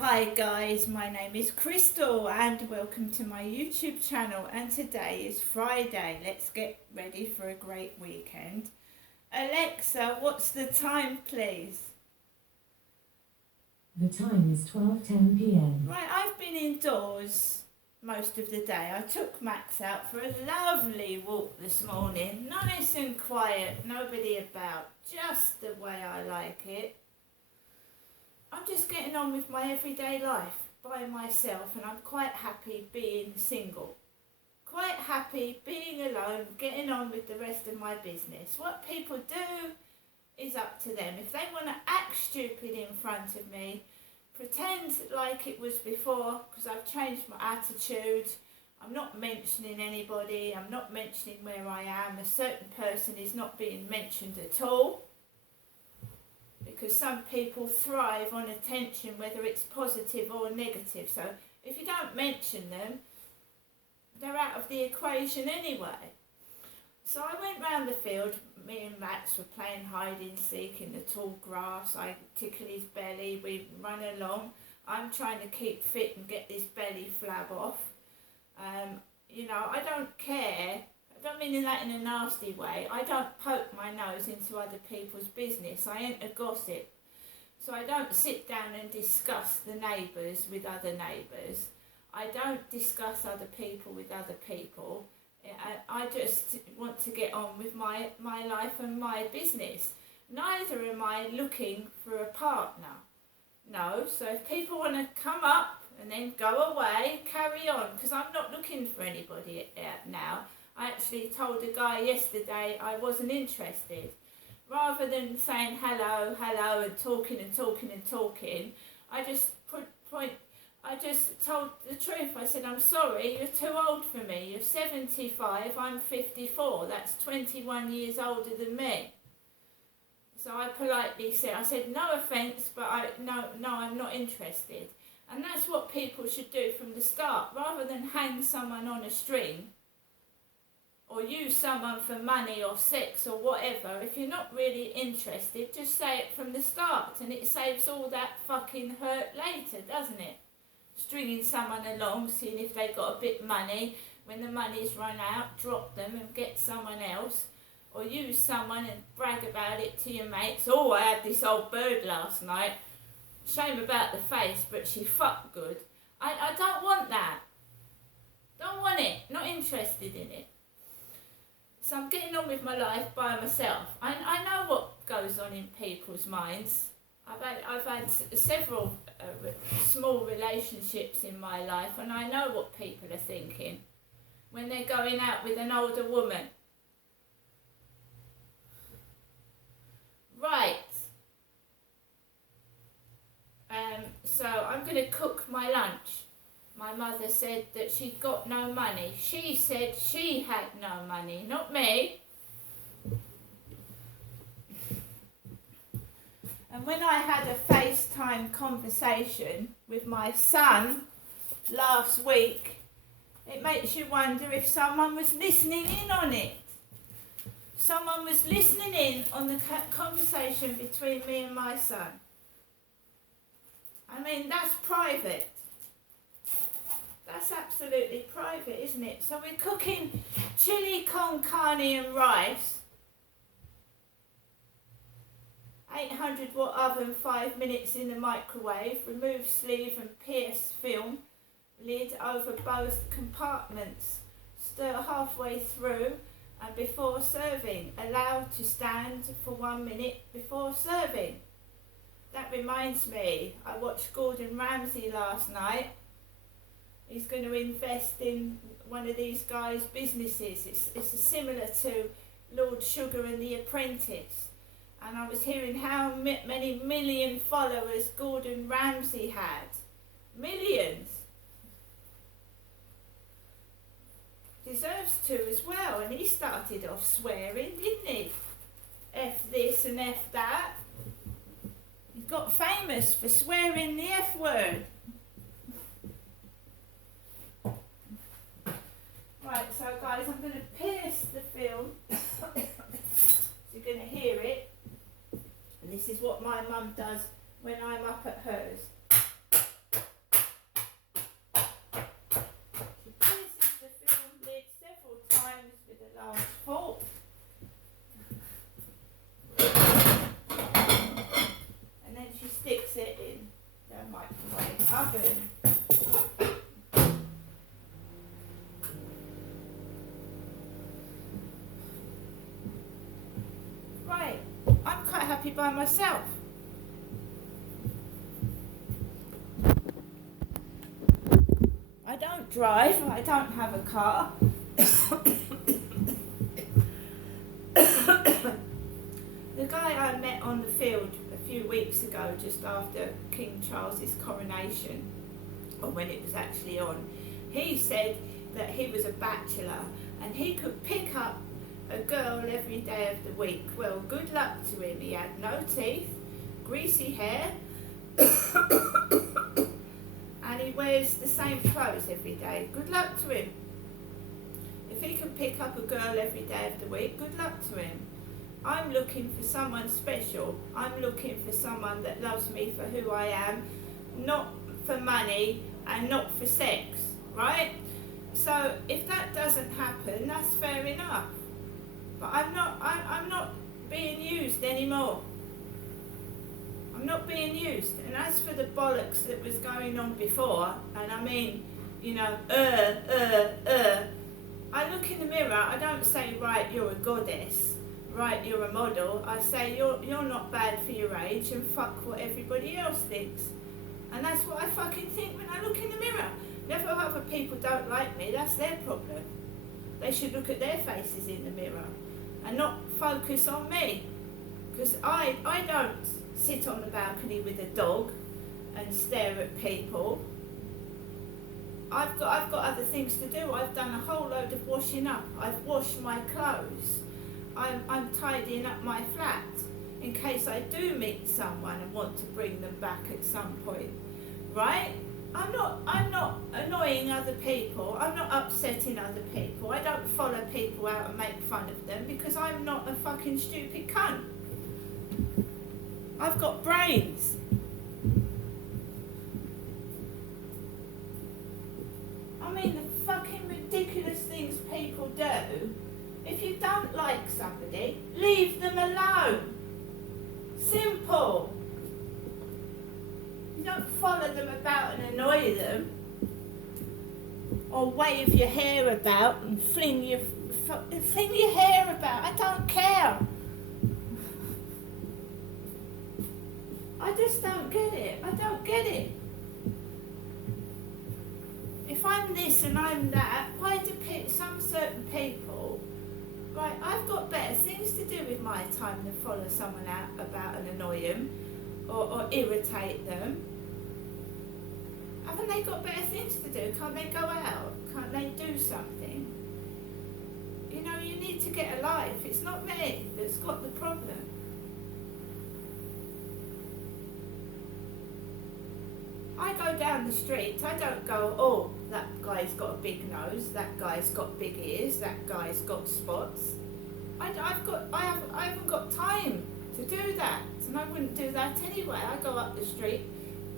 Hi guys, my name is Crystal and welcome to my YouTube channel, and today is Friday. Let's get ready for a great weekend. Alexa, what's the time please? The time is 12:10 p.m. Right, I've been indoors most of the day. I took Max out for a lovely walk this morning. Nice and quiet, nobody about, just the way I like it. I'm just getting on with my everyday life by myself, and I'm quite happy being single. Quite happy being alone, getting on with the rest of my business. What people do is up to them. If they want to act stupid in front of me, pretend like it was before, because I've changed my attitude. I'm not mentioning anybody, I'm not mentioning where I am. A certain person is not being mentioned at all, because some people thrive on attention, whether it's positive or negative. So if you don't mention them, they're out of the equation anyway. So I went round the field. Me and Max were playing hide and seek in the tall grass. I tickle his belly, we run along. I'm trying to keep fit and get this belly flab off. I don't care. I don't mean that in a nasty way. I don't poke my nose into other people's business. I ain't a gossip. So I don't sit down and discuss the neighbours with other neighbours. I don't discuss other people with other people. I just want to get on with my life and my business. Neither am I looking for a partner. No, so if people want to come up and then go away, carry on, because I'm not looking for anybody now. I actually told a guy yesterday I wasn't interested. Rather than saying hello, hello, and talking, I just told the truth. I said, I'm sorry, you're too old for me. You're 75, I'm 54. That's 21 years older than me. So I politely said, no offence, but I'm not interested. And that's what people should do from the start. Rather than hang someone on a string, or use someone for money or sex or whatever, if you're not really interested, just say it from the start, and it saves all that fucking hurt later, doesn't it? Stringing someone along, seeing if they got a bit money, when the money's run out, drop them and get someone else, or use someone and brag about it to your mates. Oh, I had this old bird last night, shame about the face, but she fucked good. I don't want that. Don't want it, not interested in it. So I'm getting on with my life by myself. I know what goes on in people's minds. I've had several small relationships in my life, and I know what people are thinking when they're going out with an older woman. Right. So I'm going to cook my lunch. My mother said that she'd got no money. She said she had no money, not me. And when I had a FaceTime conversation with my son last week, it makes you wonder if someone was listening in on it. Someone was listening in on the conversation between me and my son. I mean, that's private. That's absolutely private, isn't it? So we're cooking chilli con carne and rice. 800 watt oven, 5 minutes in the microwave. Remove sleeve and pierce film. Lid over both compartments. Stir halfway through and before serving. Allow to stand for 1 minute before serving. That reminds me, I watched Gordon Ramsay last night. He's going to invest in one of these guys' businesses. It's similar to Lord Sugar and The Apprentice. And I was hearing how many million followers Gordon Ramsay had. Millions. Deserves to as well. And he started off swearing, didn't he? F this and F that. He got famous for swearing the F word. Right, so guys, I'm going to pierce the film. So you're going to hear it. And this is what my mum does when I'm up at hers. happy by myself. I don't drive, I don't have a car. The guy I met on the field a few weeks ago, just after King Charles's coronation, or when it was actually on, he said that he was a bachelor and he could pick up a girl every day of the week. Well, good luck to him. He had no teeth, greasy hair, and he wears the same clothes every day. Good luck to him. If he can pick up a girl every day of the week, good luck to him. I'm looking for someone special. I'm looking for someone that loves me for who I am, not for money and not for sex, right? So if that doesn't happen, that's fair enough. But I'm not being used anymore. I'm not being used. And as for the bollocks that was going on before, and I mean, you know, I look in the mirror, I don't say, right, you're a goddess, right, you're a model. I say, you're not bad for your age, and fuck what everybody else thinks. And that's what I fucking think when I look in the mirror. If other people don't like me, that's their problem. They should look at their faces in the mirror and not focus on me. Because I don't sit on the balcony with a dog and stare at people. I've got other things to do. I've done a whole load of washing up. I've washed my clothes. I'm tidying up my flat in case I do meet someone and want to bring them back at some point, right? I'm not annoying other people. I'm not upsetting other people. I don't follow people out and make fun of them because I'm not a fucking stupid cunt. I've got brains. I mean, the fucking ridiculous things people do. If you don't like somebody, leave them alone. Simple. You don't follow them about and annoy them, or wave your hair about and fling your hair about. I don't care. I just don't get it. I don't get it. If I'm this and I'm that, why do some certain people, right, I've got better things to do with my time than follow someone out about and annoy them or irritate them. Haven't they got better things to do? Can't they go out? Can't they do something? You know, you need to get a life. It's not me that's got the problem. I go down the street, I don't go, oh, that guy's got a big nose, that guy's got big ears, that guy's got spots. I haven't got time to do that, and I wouldn't do that anyway. I go up the street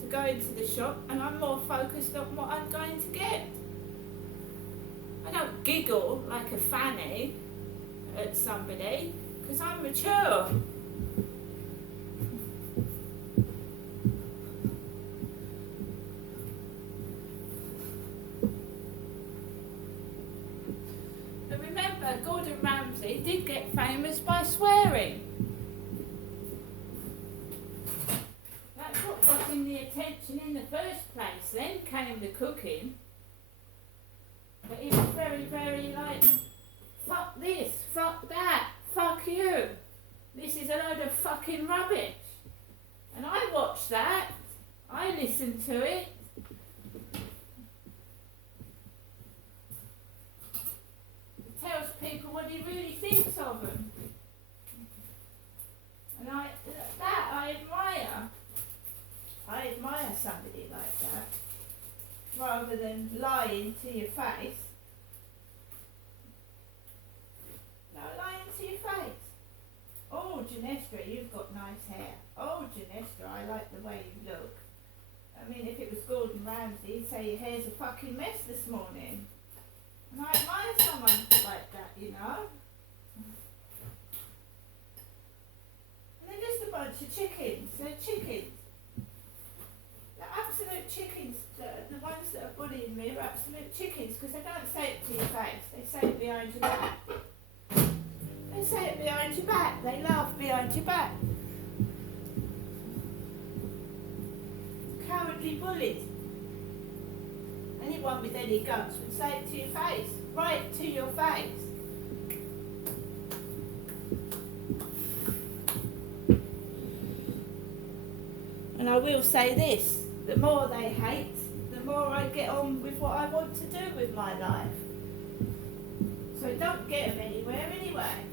to go into the shop, and I'm more focused on what I'm going to get. I don't giggle like a fanny at somebody, because I'm mature. Gordon Ramsay did get famous by swearing. That's what got him the attention in the first place. Then came the cooking. But he was very, very like, fuck this, fuck that, fuck you. This is a load of fucking rubbish. And I watched that. I listened to it. Tells people what he really thinks of them. And I admire. I admire somebody like that. Rather than lying to your face. No, lying to your face. Oh, Janestra, you've got nice hair. Oh, Janestra, I like the way you look. I mean, if it was Gordon Ramsay, he'd say your hair's a fucking mess this morning. And I admire someone like that, you know. And they're just a bunch of chickens. They're chickens. They're absolute chickens. The ones that are bullying me are absolute chickens because they don't say it to your face. They say it behind your back. They say it behind your back. They laugh behind your back. be bullied. Anyone with any guts would say it to your face, right to your face. And I will say this, the more they hate, the more I get on with what I want to do with my life. So it don't get them anywhere anyway.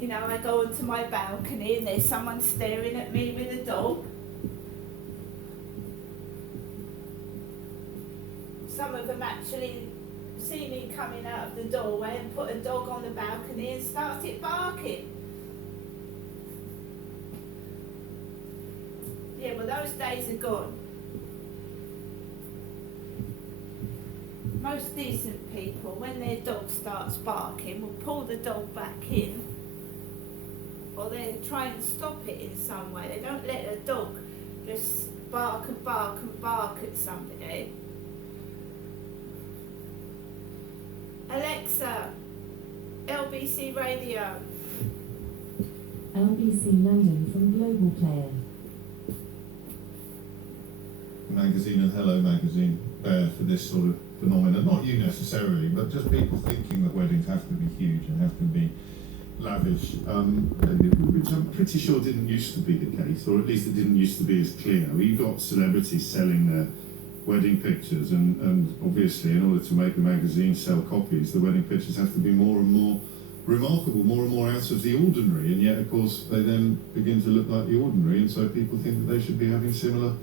You know, I go onto my balcony and there's someone staring at me with a dog. Some of them actually see me coming out of the doorway and put a dog on the balcony and started barking. Yeah, well, those days are gone. Most decent people, when their dog starts barking, will pull the dog back in, or they try and stop it in some way. They don't let a dog just bark and bark and bark at somebody. Alexa, LBC Radio. LBC London from Global Player. Magazine and Hello Magazine bear for this sort of phenomenon. Not you necessarily, but just people thinking that weddings have to be huge and have to be lavish, which I'm pretty sure didn't used to be the case, or at least it didn't used to be as clear. You've got celebrities selling their wedding pictures, and obviously in order to make the magazine sell copies, the wedding pictures have to be more and more remarkable, more and more out of the ordinary, and yet of course they then begin to look like the ordinary, and so people think that they should be having similar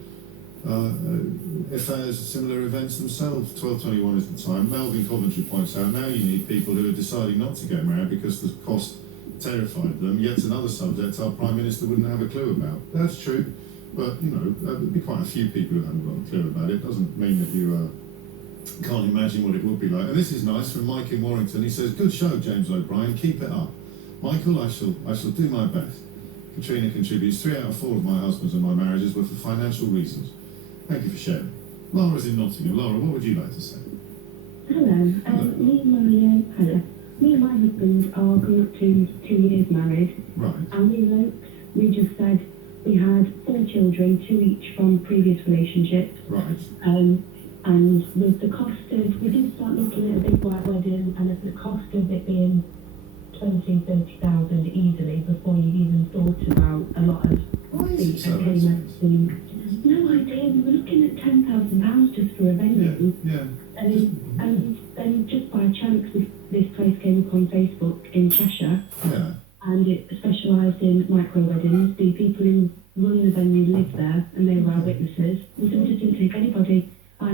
affairs, similar events themselves. 12:21 is the time. Melvin Coventry points out now you need people who are deciding not to get married because the cost terrified them. Yet another subject our Prime Minister wouldn't have a clue about. That's true, but you know, there would be quite a few people who haven't got a clue about it. Doesn't mean that you can't imagine what it would be like. And this is nice from Mike in Warrington. He says, "Good show, James O'Brien. Keep it up, Michael. I shall do my best." Katrina contributes, 3 out of 4 of my husbands and my marriages were for financial reasons. Thank you for sharing. Laura's in Nottingham. Laura, what would you like to say? Hello. Me and my husband are coming up to 2 years married. Right. And we eloped. We just said we had 4 children, 2 each from previous relationships. Right. And with the cost of, we did start looking at a big white wedding, and at the cost of it being 20,000-30,000 easily before you even thought about a lot of Why is it the so payments. No idea. We were looking at £10,000 just for a venue. Yeah. And then just by chance, this place came up on Facebook in Cheshire. Yeah. And it specialised in micro weddings. The people who run the venue lived there, and they were our witnesses. And so we just didn't take anybody. I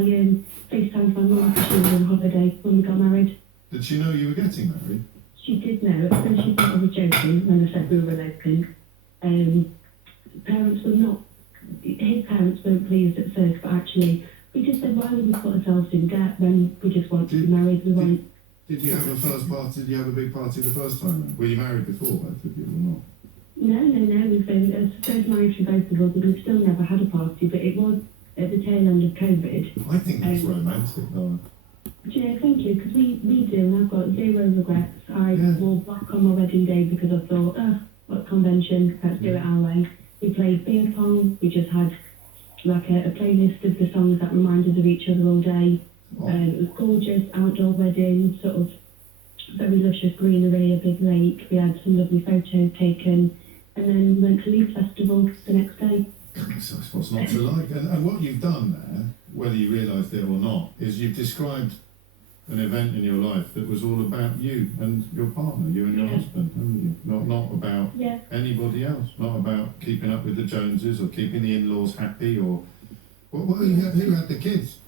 FaceTimed my mum because she was on holiday when we got married. Did she know you were getting married? She did know. At first she thought I was joking when I said we were eloping. Parents were not. His parents weren't pleased at first, but actually we just said, why would we put ourselves in debt when we just want to be married? We want. Did you have a first party? Did you have a big party the first time then? Were you married before, both of you, or not? No. We've been a third marriage for both of us, and we've still never had a party. But it was at the tail end of COVID. I think that's romantic, Laura. Yeah, thank you, because we do, and I've got 0 regrets. I wore black on my wedding day because I thought, what convention? Let's do it our way. We played beer pong. We just had like a playlist of the songs that reminded us of each other all day. It was gorgeous outdoor wedding, sort of very luscious greenery, a big lake. We had some lovely photos taken, and then we went to Leeds Festival the next day. So what's not to like? And what you've done there, whether you realised it or not, is you've described an event in your life that was all about you and your partner, you and your husband, haven't you? Not about anybody else, not about keeping up with the Joneses or keeping the in-laws happy or... Who had the kids?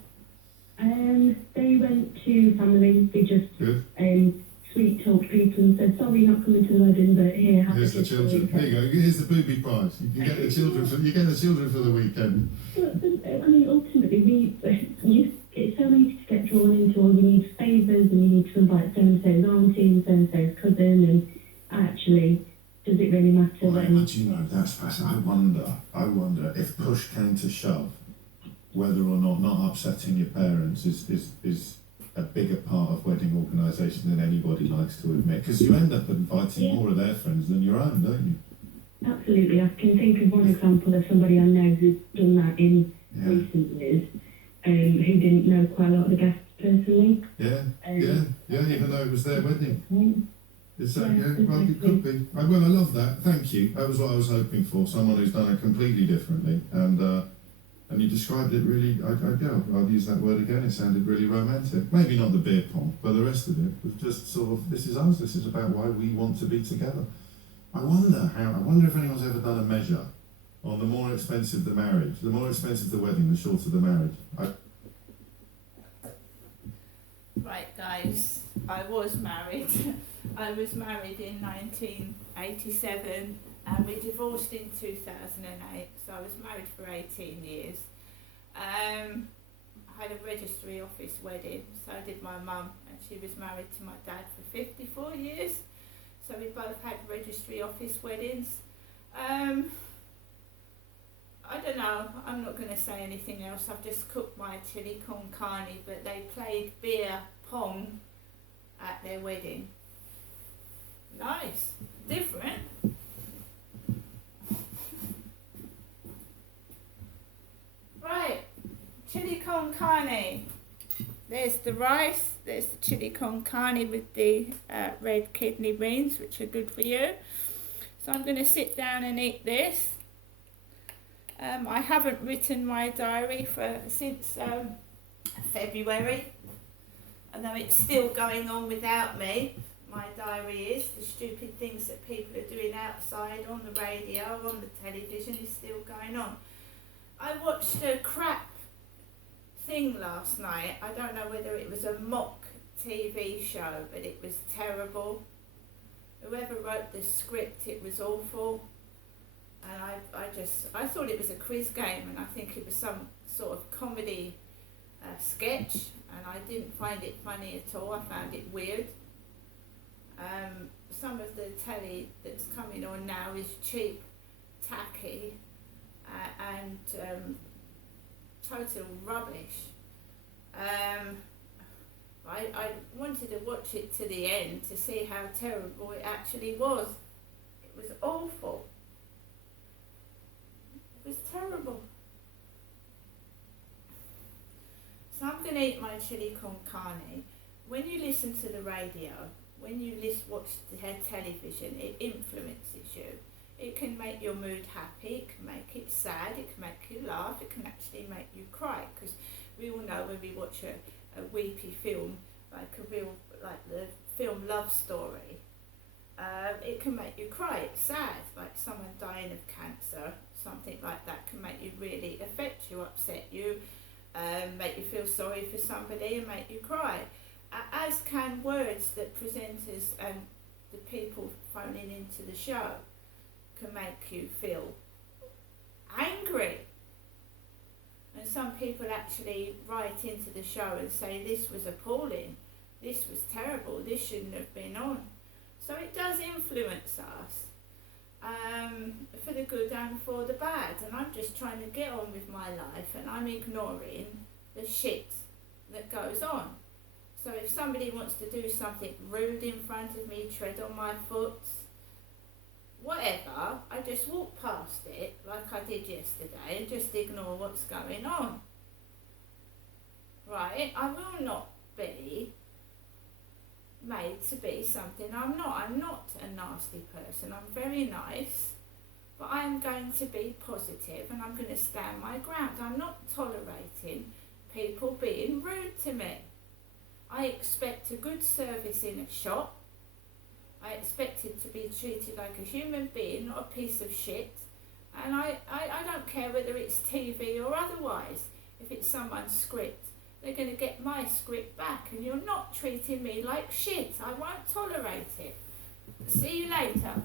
They went to family. They just sweet talked people and said, sorry, not coming to the wedding, but here, have Here's the children. There you go. Here's the booby prize. You can get the children for the weekend. I mean, ultimately, it's so easy to get drawn into all you need favours and you need to invite so-and-so's auntie and so-and-so's cousin, and actually, does it really matter? But you know, that's fascinating. I wonder if push came to shove, whether or not upsetting your parents is a bigger part of wedding organisation than anybody likes to admit, because you end up inviting more of their friends than your own, don't you? Absolutely. I can think of one example of somebody I know who's done that in Yeah. recent years, who didn't know quite a lot of the guests personally. Yeah, even though it was their wedding. Is that, Yeah, well, it could be. Well, I love that. Thank you. That was what I was hoping for. Someone who's done it completely differently. And you described it really, I'll use that word again, it sounded really romantic. Maybe not the beer pong, but the rest of it was just sort of, this is us, this is about why we want to be together. I wonder if anyone's ever done a measure on the more expensive the marriage, the more expensive the wedding, the shorter the marriage. Right, guys, I was married. I was married in 1987 and we divorced in 2008, so I was married for 18 years. I had a registry office wedding, so did my mum, and she was married to my dad for 54 years. So we both had registry office weddings. I don't know, I'm not going to say anything else. I've just cooked my chilli con carne, but they played beer pong at their wedding. Nice, different. Right, chilli con carne. There's the rice, there's the chilli con carne with the red kidney beans, which are good for you. So I'm going to sit down and eat this. I haven't written my diary since February, although it's still going on without me. My diary is the stupid things that people are doing outside, on the radio, on the television is still going on. I watched a crap thing last night. I don't know whether it was a mock TV show, but it was terrible. Whoever wrote the script, it was awful. And I thought it was a quiz game, and I think it was some sort of comedy sketch, and I didn't find it funny at all. I found it weird. Some of the telly that's coming on now is cheap, tacky, and total rubbish. I wanted to watch it to the end to see how terrible it actually was. It was awful. It was terrible. So I'm going to eat my chilli con carne. When you listen to the radio, when you watch the television, it influences you. It can make your mood happy, it can make it sad, it can make you laugh, it can actually make you cry. Because we all know when we watch a weepy film, like the film Love Story, it can make you cry. It's sad, like someone dying of cancer, something like that can make you really affect you, upset you, make you feel sorry for somebody and make you cry. As can words that presenters and the people phoning into the show can make you feel angry. And some people actually write into the show and say this was appalling, this was terrible, this shouldn't have been on. So it does influence us, for the good and for the bad. And I'm just trying to get on with my life, and I'm ignoring the shit that goes on. So if somebody wants to do something rude in front of me, tread on my foot, whatever, I just walk past it like I did yesterday and just ignore what's going on. Right? I will not be made to be something I'm not. I'm not a nasty person. I'm very nice. But I am going to be positive and I'm going to stand my ground. I'm not tolerating people being rude to me. I expect a good service in a shop. I expected to be treated like a human being, not a piece of shit. And I don't care whether it's TV or otherwise. If it's someone's script, they're going to get my script back. And you're not treating me like shit. I won't tolerate it. See you later.